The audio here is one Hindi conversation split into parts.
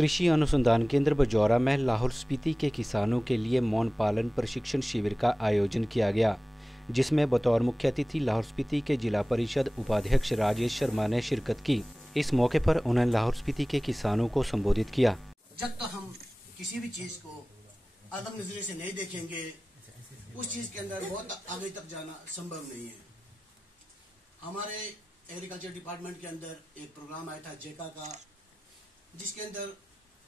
कृषि अनुसंधान केंद्र बजौरा में लाहौल स्पीति के किसानों के लिए मौन पालन प्रशिक्षण शिविर का आयोजन किया गया, जिसमें बतौर मुख्य अतिथि लाहौल स्पीति के जिला परिषद उपाध्यक्ष राजेश शर्मा ने शिरकत की। इस मौके पर उन्होंने लाहौल स्पीति के किसानों को संबोधित किया। जब तक हम किसी भी चीज को अलग नजरिए से नहीं देखेंगे, उस चीज के अंदर बहुत आगे तक जाना संभव नहीं है। हमारे एग्रीकल्चर डिपार्टमेंट के अंदर एक प्रोग्राम आया था जेका का, जिसके अंदर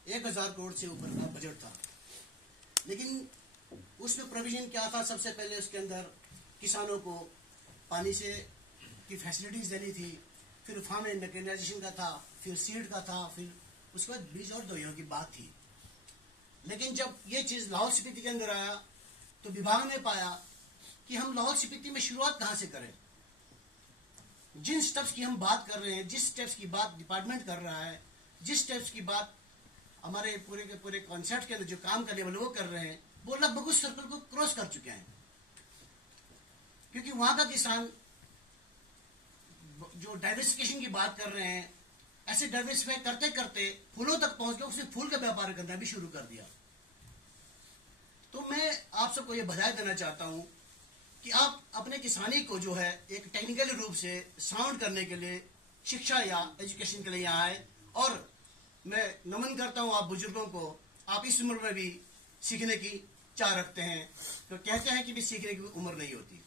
1000 करोड़ से ऊपर का बजट था, लेकिन उसमें प्रोविजन क्या था? सबसे पहले उसके अंदर किसानों को पानी से की फैसिलिटीज देनी थी, फिर फार्म एंड मैकेनाइजेशन का था, फिर सीड का था, फिर उसके बाद बीज और दवाइयों की बात थी। लेकिन जब ये चीज लाहौल स्पीति के अंदर आया तो विभाग ने पाया कि हम लाहौल स्पीति में शुरुआत कहां से करें। जिन स्टेप्स की हम बात कर रहे हैं, जिस स्टेप्स की बात डिपार्टमेंट कर रहा है, जिस स्टेप्स की बात हमारे पूरे के पूरे कॉन्सेप्ट के अंदर जो काम करने वाले वो कर रहे हैं, वो लगभग उस सर्कल को क्रॉस कर चुके हैं। क्योंकि वहां का किसान जो डाइवर्सिफिकेशन की बात कर रहे हैं, ऐसे डाइवर्सिफाई करते करते फूलों तक पहुंच गए, उसने फूल का व्यापार करना भी शुरू कर दिया। तो मैं आप सबको ये बधाई देना चाहता हूं कि आप अपने किसानी को जो है एक टेक्निकल रूप से साउंड करने के लिए शिक्षा या एजुकेशन के लिए यहाँ आए। और मैं नमन करता हूं आप बुजुर्गों को, आप इस उम्र में भी सीखने की चाह रखते हैं। तो कहते हैं कि भी सीखने की उम्र नहीं होती।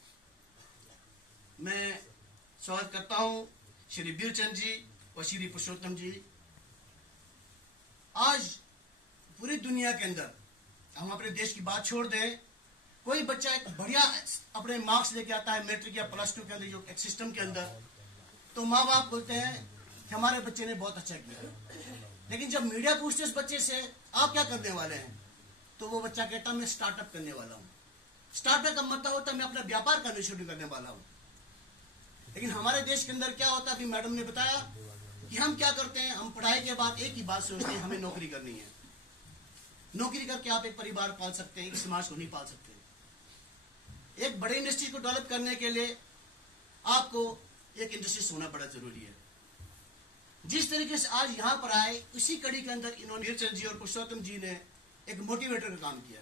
मैं स्वागत करता हूं श्री बीरचंद जी और श्री पुरुषोत्तम जी। आज पूरी दुनिया के अंदर, हम अपने देश की बात छोड़ दें, कोई बच्चा एक बढ़िया अपने मार्क्स लेके आता है मैट्रिक या +2 के अंदर जो एक सिस्टम के अंदर, तो माँ बाप बोलते हैं कि हमारे बच्चे ने बहुत अच्छा किया। लेकिन जब मीडिया पूछते उस बच्चे से आप क्या करने वाले हैं, तो वो बच्चा कहता मैं स्टार्टअप करने वाला हूँ। स्टार्टअप का मतलब होता है मैं अपना व्यापार करना शुरू करने वाला हूँ। लेकिन हमारे देश के अंदर क्या होता है, अभी मैडम ने बताया कि हम क्या करते हैं, हम पढ़ाई के बाद एक ही बात सोचते हैं, हमें नौकरी करनी है। नौकरी करके आप एक परिवार पाल सकते हैं, एक समाज को नहीं पाल सकते। एक बड़े इंडस्ट्री को डेवलप करने के लिए आपको एक इंडस्ट्री होना बड़ा जरूरी है। जिस तरीके से आज यहां पर आए, उसी कड़ी के अंदर इन्होंने बीरचंद जी और पुरुषोत्तम जी ने एक मोटिवेटर का काम किया।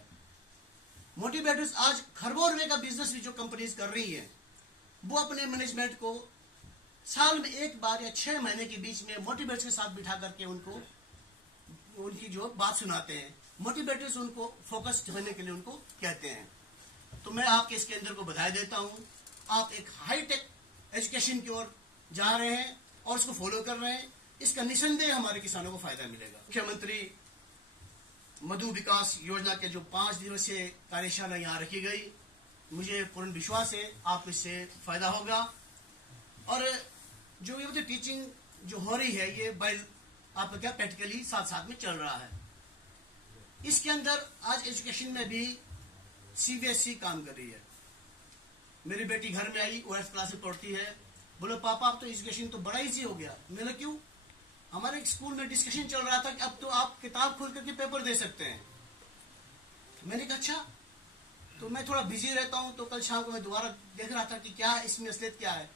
मोटिवेटर्स आज खरबों रुपए का बिजनेस भी जो कंपनीज कर रही है, वो अपने मैनेजमेंट को साल में एक बार या 6 महीने के बीच में मोटिवेटर्स के साथ बिठा करके उनको उनकी जो बात सुनाते हैं। मोटिवेटर्स उनको फोकस होने के लिए उनको कहते हैं। तो मैं आपके इसके अंदर को बधाई देता हूं। आप एक हाईटेक एजुकेशन की ओर जा रहे हैं और उसको फॉलो कर रहे हैं। इसका निसंदेह हमारे किसानों को फायदा मिलेगा। मुख्यमंत्री मधु विकास योजना के जो 5 दिवसीय कार्यशाला यहाँ रखी गई, मुझे पूर्ण विश्वास है आपको इससे फायदा होगा। और जो ये टीचिंग जो हो रही है, ये बाय आपका क्या प्रैक्टिकली साथ साथ में चल रहा है। इसके अंदर आज एजुकेशन में भी CBSE काम कर रही है। मेरी बेटी घर में आई, OS क्लास में पढ़ती है, बोले पापा अब तो एजुकेशन तो बड़ा इजी हो गया। मैंने क्यों? हमारे स्कूल में डिस्कशन चल रहा था कि अब तो आप किताब खोल करके पेपर दे सकते हैं। मैंने कहा अच्छा। तो मैं थोड़ा बिजी रहता हूं, तो कल शाम को मैं दोबारा देख रहा था कि क्या इसमें असलियत क्या है।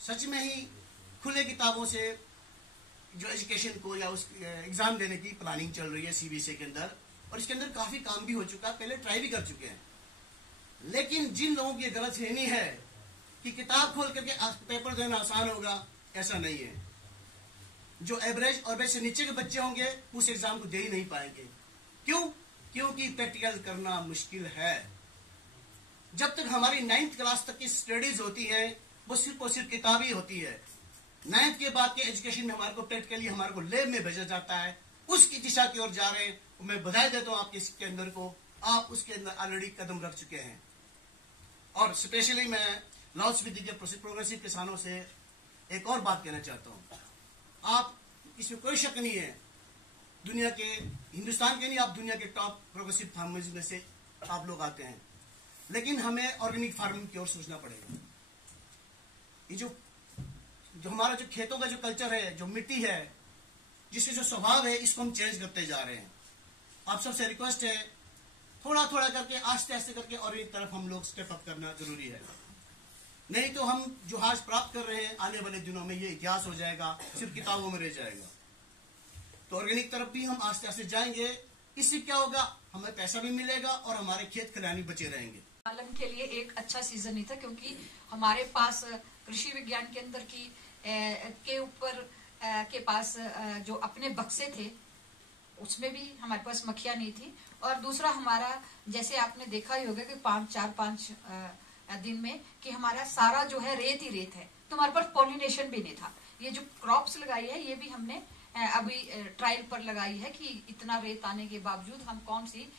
सच में ही खुले किताबों से जो एजुकेशन को या उस एग्जाम देने की प्लानिंग चल रही है CBSE के अंदर, और इसके अंदर काफी काम भी हो चुका है, पहले ट्राई भी कर चुके हैं। लेकिन जिन लोगों की गलतफहमी है कि किताब खोल करके पेपर देना आसान होगा, ऐसा नहीं है। जो एवरेज से नीचे के बच्चे होंगे उस एग्जाम को दे ही नहीं पाएंगे। क्यों? क्योंकि प्रैक्टिकल करना मुश्किल है। जब तक हमारी 9th क्लास तक की स्टडीज होती है, वो सिर्फ और सिर्फ किताबी होती है। 9th के बाद के एजुकेशन में हमारे को प्रैक्टिकली हमारे को लैब में भेजा जाता है। उसकी दिशा की ओर जा रहे हैं। मैं बधाई देता हूं आपके इसके अंदर को, आप उसके अंदर ऑलरेडी कदम रख चुके हैं। और स्पेशली मैं लाहौल स्पीति के प्रोग्रेसिव किसानों से एक और बात कहना चाहता हूं। आप, इसमें कोई शक नहीं है, दुनिया के, हिंदुस्तान के नहीं, आप दुनिया के टॉप प्रोग्रेसिव फार्मर्स में से आप लोग आते हैं। लेकिन हमें ऑर्गेनिक फार्मिंग की ओर सोचना पड़ेगा। ये जो हमारा जो खेतों का जो कल्चर है, जो मिट्टी है, जिसके जो स्वभाव है, इसको हम चेंज करते जा रहे हैं। आप सबसे रिक्वेस्ट है, थोड़ा थोड़ा करके, आस्ते आस्ते करके और एक तरफ हम लोग स्टेप अप करना जरूरी है। नहीं तो हम जो आज प्राप्त कर रहे हैं, आने वाले दिनों में ये इतिहास हो जाएगा, सिर्फ किताबों में रह जाएगा। तो ऑर्गेनिक तरफ भी हम आस्ते आस्ते जाएंगे। इससे क्या होगा, हमें पैसा भी मिलेगा और हमारे खेत खलिहान भी बचे रहेंगे। पालन के लिए एक अच्छा सीजन नहीं था, क्योंकि हमारे पास कृषि विज्ञान केंद्र के ऊपर के पास जो अपने बक्से थे उसमें भी हमारे पास मक्खियां नहीं थी। और दूसरा हमारा, जैसे आपने देखा ही होगा कि 5 दिन में कि हमारा सारा जो है रेत ही रेत है, तो हमारे पास पॉलिनेशन भी नहीं था। ये जो क्रॉप्स लगाई है ये भी हमने अभी ट्रायल पर लगाई है कि इतना रेत आने के बावजूद हम कौन सी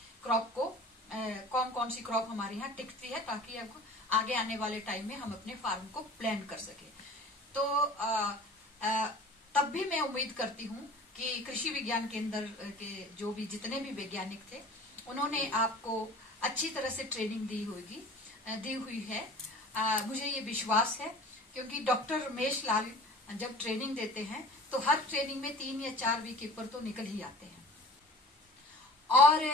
क्रॉप हमारे यहाँ टिकती है, ताकि अब आगे आने वाले टाइम में हम अपने फार्म को प्लान कर सके। तो तब भी मैं उम्मीद करती हूँ कि कृषि विज्ञान केंद्र के जो भी जितने भी वैज्ञानिक थे उन्होंने आपको अच्छी तरह से ट्रेनिंग दी हुई है। मुझे ये विश्वास है, क्योंकि डॉक्टर रमेश लाल जब ट्रेनिंग देते हैं तो हर ट्रेनिंग में 3 या 4 बी कीपर तो निकल ही आते हैं। और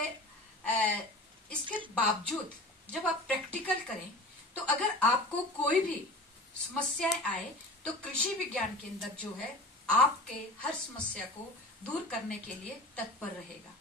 इसके बावजूद जब आप प्रैक्टिकल करें तो अगर आपको कोई भी समस्याएं आए तो कृषि विज्ञान केंद्र जो है आपके हर समस्या को दूर करने के लिए तत्पर रहेगा।